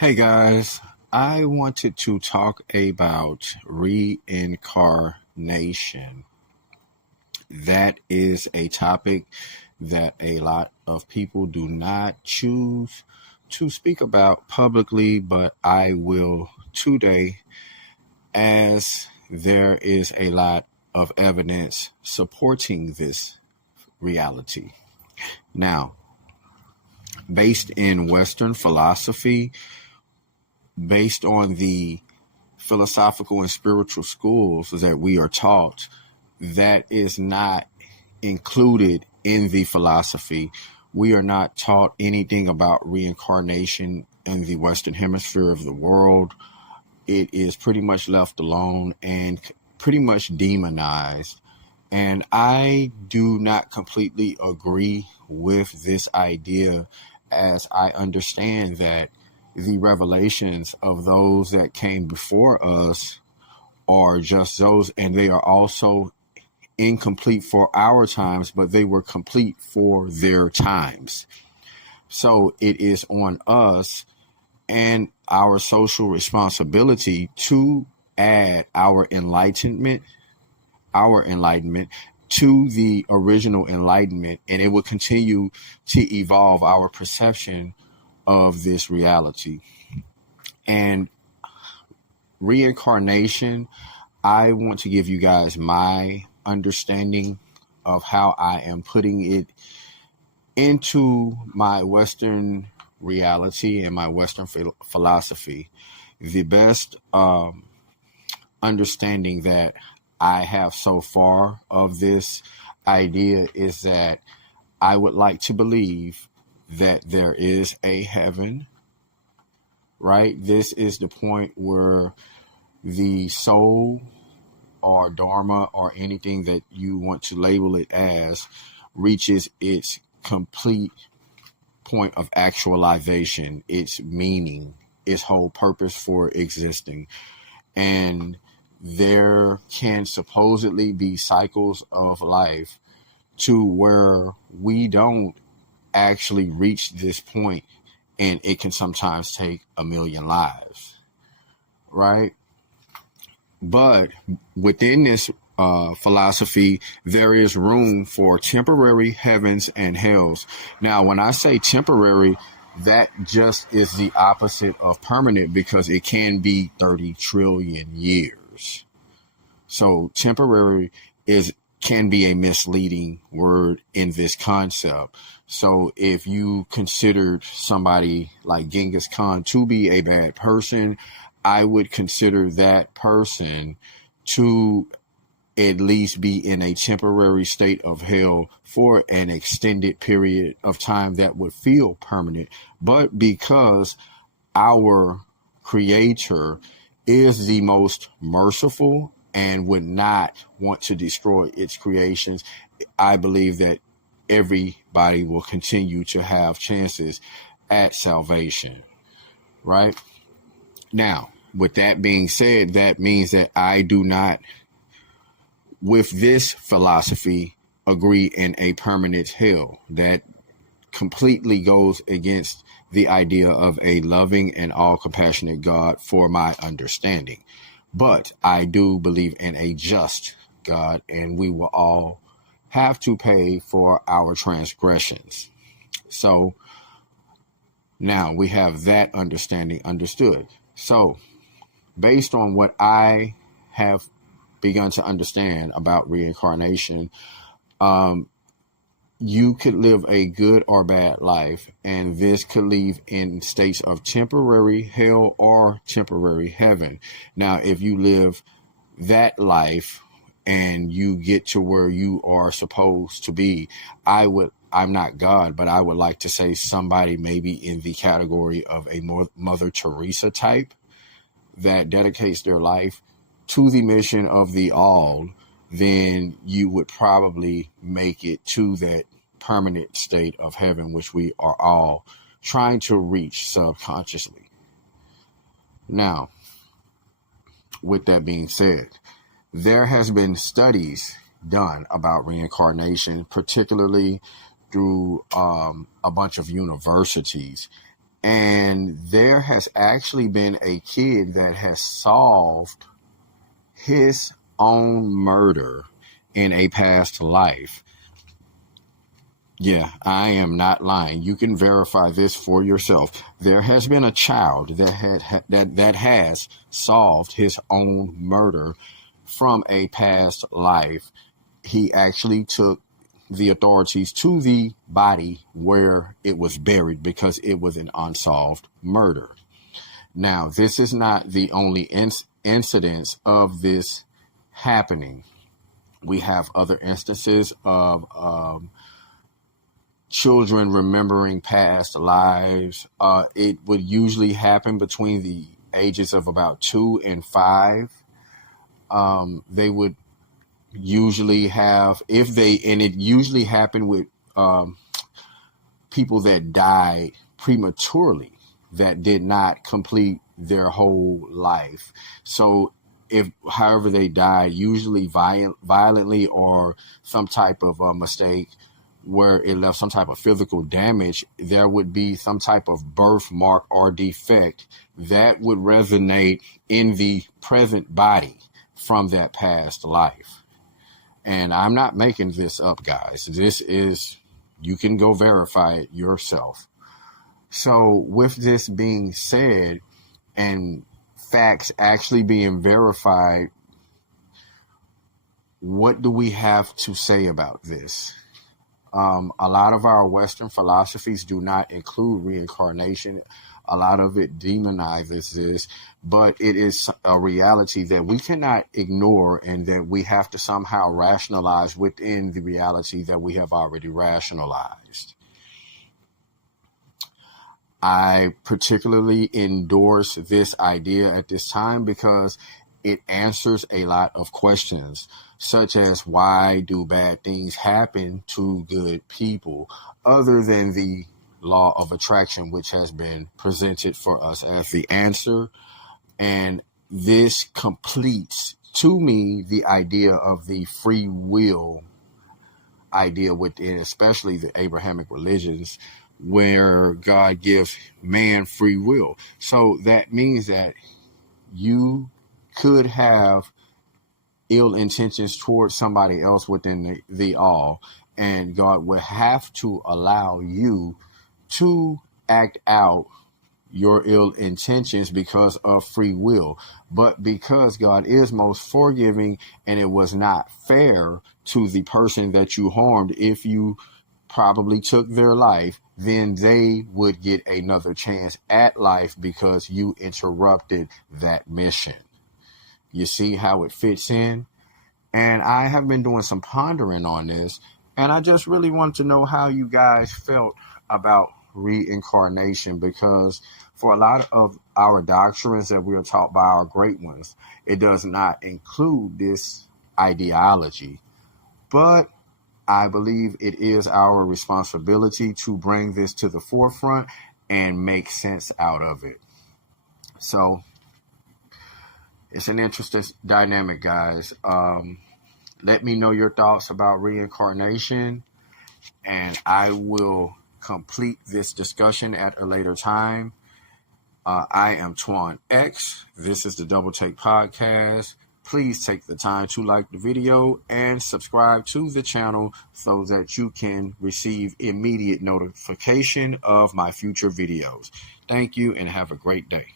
Hey guys, I wanted to talk about reincarnation. That is a topic that a lot of people do not choose to speak about publicly, but I will today, as there is a lot of evidence supporting this reality. Now, based in Western philosophy, based on the philosophical and spiritual schools that we are taught, that is not included in the philosophy. We are not taught anything about reincarnation in the Western hemisphere of the world. It is pretty much left alone and pretty much demonized. And I do not completely agree with this idea, as I understand that the revelations of those that came before us are just those, and they are also incomplete for our times, but they were complete for their times. So it is on us and our social responsibility to add our enlightenment to the original enlightenment, and it will continue to evolve our perception of this reality. And reincarnation, I want to give you guys my understanding of how I am putting it into my Western reality and my Western philosophy. The best understanding that I have so far of this idea is that I would like to believe that there is a heaven, right? This is the point where the soul or dharma or anything that you want to label it as reaches its complete point of actualization, its meaning, its whole purpose for existing. And there can supposedly be cycles of life to where we don't actually reach this point, and it can sometimes take a million lives, right? But within this philosophy, there is room for temporary heavens and hells. Now, when I say temporary, that just is the opposite of permanent, because it can be 30 trillion years. So temporary can be a misleading word in this concept. So if you considered somebody like Genghis Khan to be a bad person, I would consider that person to at least be in a temporary state of hell for an extended period of time that would feel permanent. But because our creator is the most merciful and would not want to destroy its creations, I believe that everybody will continue to have chances at salvation, right? Now, with that being said, that means that I do not, with this philosophy, agree in a permanent hell. That completely goes against the idea of a loving and all compassionate God for my understanding. But I do believe in a just God, and we will all have to pay for our transgressions. So now we have that understanding understood. So based on what I have begun to understand about reincarnation, you could live a good or bad life, and this could leave in states of temporary hell or temporary heaven. Now, if you live that life and you get to where you are supposed to be, I'm not God, but I would like to say somebody maybe in the category of a Mother Teresa type that dedicates their life to the mission of the all, then you would probably make it to that permanent state of heaven, which we are all trying to reach subconsciously. Now, with that being said, there has been studies done about reincarnation, particularly through a bunch of universities. And there has actually been a kid that has solved his own murder in a past life. Yeah, I am not lying. You can verify this for yourself. There has been a child that has solved his own murder from a past life. He actually took the authorities to the body where it was buried because it was an unsolved murder. Now, this is not the only incidence of this happening. We have other instances of children remembering past lives. It would usually happen between the ages of about 2 and 5. They would usually have, and it usually happened with people that died prematurely, that did not complete their whole life. So however they died, usually violently or some type of mistake where it left some type of physical damage, there would be some type of birthmark or defect that would resonate in the present body from that past life. And I'm not making this up, guys. You can go verify it yourself. So with this being said, and facts actually being verified, what do we have to say about this? A lot of our Western philosophies do not include reincarnation. A lot of it demonizes this, but it is a reality that we cannot ignore and that we have to somehow rationalize within the reality that we have already rationalized. I particularly endorse this idea at this time because it answers a lot of questions, such as why do bad things happen to good people, other than the law of attraction, which has been presented for us as the answer. And this completes, to me, the idea of the free will idea within, especially the Abrahamic religions, where God gives man free will. So that means that you could have ill intentions towards somebody else within the all, and God would have to allow you to act out your ill intentions because of free will. But because God is most forgiving, and it was not fair to the person that you harmed, if you probably took their life, then they would get another chance at life because you interrupted that mission. You see how it fits in? And I have been doing some pondering on this, and I just really want to know how you guys felt about reincarnation, because for a lot of our doctrines that we are taught by our great ones, it does not include this ideology. But I believe it is our responsibility to bring this to the forefront and make sense out of it. So it's an interesting dynamic, guys. Let me know your thoughts about reincarnation, and I will complete this discussion at a later time. I am Twaun X. This is the Double Take Podcast. Please take the time to like the video and subscribe to the channel so that you can receive immediate notification of my future videos. Thank you and have a great day.